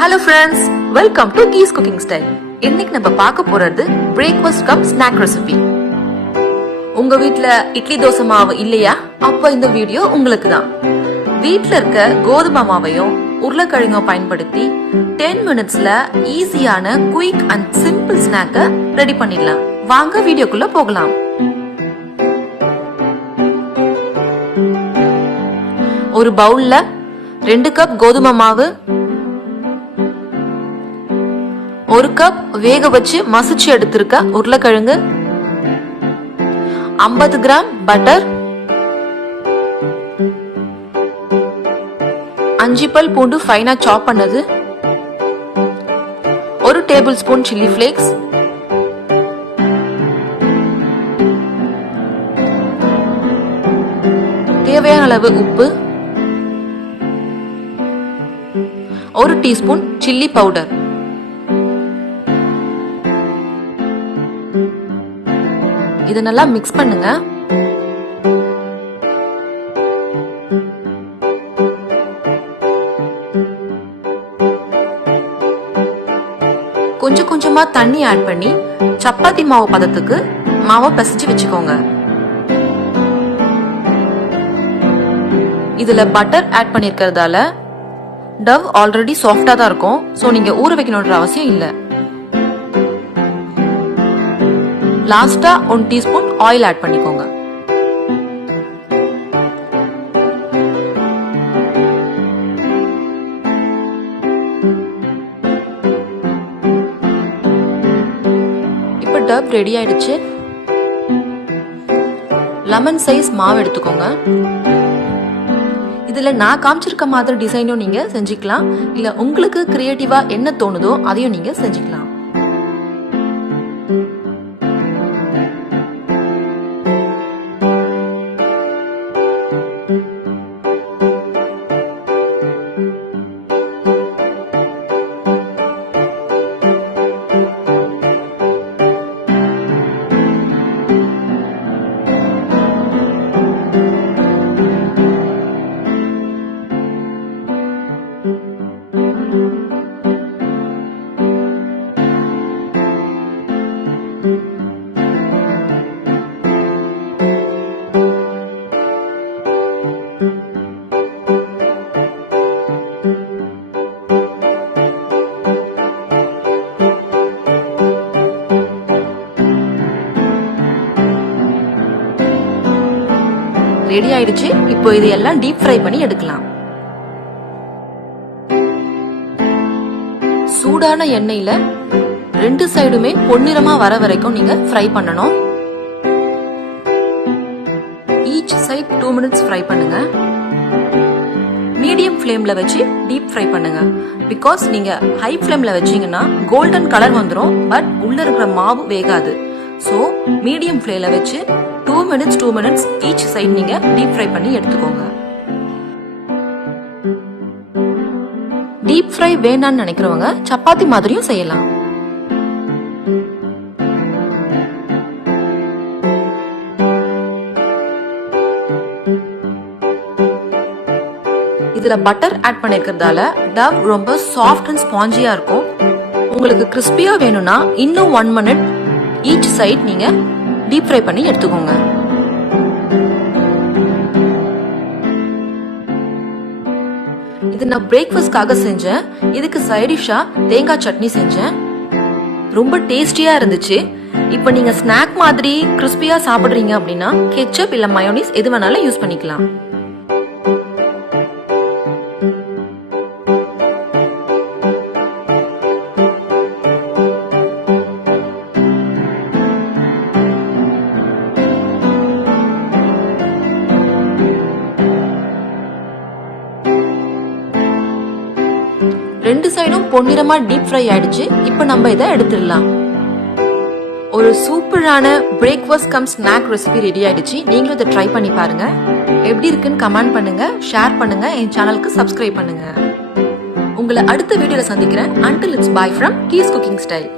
Hello friends, welcome to Gee's Cooking Style. இன்னைக்கு நம்ம பார்க்க போறது breakfast cum snack recipe. உங்க வீட்ல இட்லி தோசை மாவு இல்லையா? அப்ப இந்த வீடியோ உங்களுக்கு தான். வீட்ல இருக்க கோதுமை மாவையும் உருளைக்கிழங்கையும் பயன்படுத்தி 10 minutesல ஈஸியான குயிக் அண்ட் சிம்பிள் ஸ்நாக்க ரெடி பண்ணிடலாம். வாங்க வீடியோக்குள்ள போகலாம். ஒரு பவுல்ல 2 கப் கோதுமை மாவு, 1 கப் வேக வச்சு மசிச்சு எடுத்திருக்க உருளைக்கிழங்கு, 50 கிராம் பட்டர், 5 பல் பூண்டு ஃபைனா சாப் பண்ணது, 1 டேபிள் ஸ்பூன் சில்லி ஃபிளேக்ஸ், தேவையான அளவு உப்பு, 1 டீஸ்பூன் சில்லி பவுடர். இதை நல்லா மிக்ஸ் பண்ணுங்க. கொஞ்சம் கொஞ்சமா தண்ணி ஆட் பண்ணி சப்பாத்தி மாவு பதத்துக்கு மாவை பிசைஞ்சு வச்சுக்கோங்க. இதுல பட்டர் ஆட் பண்ணிருக்கிறதால டவ் ஆல்ரெடி சாஃப்டா தான் இருக்கும். சோ நீங்க ஊற வைக்கணும்ன்ற அவசியம் இல்ல. லாஸ்டா 1 டீஸ்பூன் ஆயில் ஆட் பண்ணிக்கோங்க. இப்ப டவ் ரெடி ஆயிடுச்சு. லெமன் சைஸ் மாவு எடுத்துக்கோங்க. இதுல நான் காமிச்சிருக்க மாதிரி டிசைனும் நீங்க செஞ்சுக்கலாம். இல்ல உங்களுக்கு கிரியேட்டிவா என்ன தோணுதோ அதையும் நீங்க செஞ்சுக்கலாம். ரெடி ஆயிடுச்சு. இப்போ இது எல்லாம் டீப் ஃப்ரை பண்ணி எடுக்கலாம். சூடான எண்ணெயில 2 சைடுமே பொன்னிறமா வர வரைக்கும் நீங்க ஃப்ரை பண்ணணும். ஈச் சைட் 2 minutes ஃப்ரை பண்ணுங்க. மீடியம் ஃப்ளேம்ல வச்சு டீப் ஃப்ரை பண்ணுங்க. பிகாஸ் நீங்க ஹை ஃப்ளேம்ல வச்சீங்கன்னா கோல்டன் கலர் வந்துடும், பட் உள்ள இருக்கிற மாவு வேகாது. சோ மீடியம் ஃப்ளேம்ல வச்சு 2 minutes ஈச் சைடு நீங்க டீப் ஃப்ரை பண்ணி எடுத்துக்கோங்க. டீப் ஃப்ரை வேண்டாம்னு நினைக்கிறவங்க சப்பாத்தி மாதிரியும் செய்யலாம். இதுல பட்டர் ஆட் பண்ணிருக்கிறதால டவ் ரொம்ப சாஃப்ட் அண்ட் ஸ்பாஞ்சியா இருக்கும். உங்களுக்கு கிறிஸ்பியா வேணும்னா இன்னும் 1 minute ஈச் சைடு நீங்க டீப் ஃப்ரை பண்ணி எடுத்துக்கோங்க. இது நான் பிரேக்ஃபாஸ்ட்காக செஞ்சேன். இதுக்கு சைட் டிஷ்ஷா தேங்காய் சட்னி செஞ்சேன். ரொம்ப டேஸ்டியா இருந்துச்சு. இப்போ நீங்க ஸ்நாக் மாதிரி கிறிஸ்பியா சாப்பிடுறீங்க அப்படின்னா கெச்சப் இல்ல மயோனீஸ் எது வேணாலும் யூஸ் பண்ணிக்கலாம். ரெண்டு சைடும் பொன்னிறமா டீப் ஃப்ரை ஆயிடுச்சு. இப்போ நம்ம இதை எடுத்துடலாம். ஒரு சூப்பரான breakfast come snack recipe ready ஆயிடுச்சு. நீங்களும் இதை ட்ரை பண்ணி பாருங்க. எப்படி இருக்குன்னு கமெண்ட் பண்ணுங்க, ஷேர் பண்ணுங்க, என் சேனலுக்கு சப்ஸ்கிரைப் பண்ணுங்க. உங்களை அடுத்த வீடியோல சந்திக்கிறேன். Until it's bye from Gee's Cooking Style.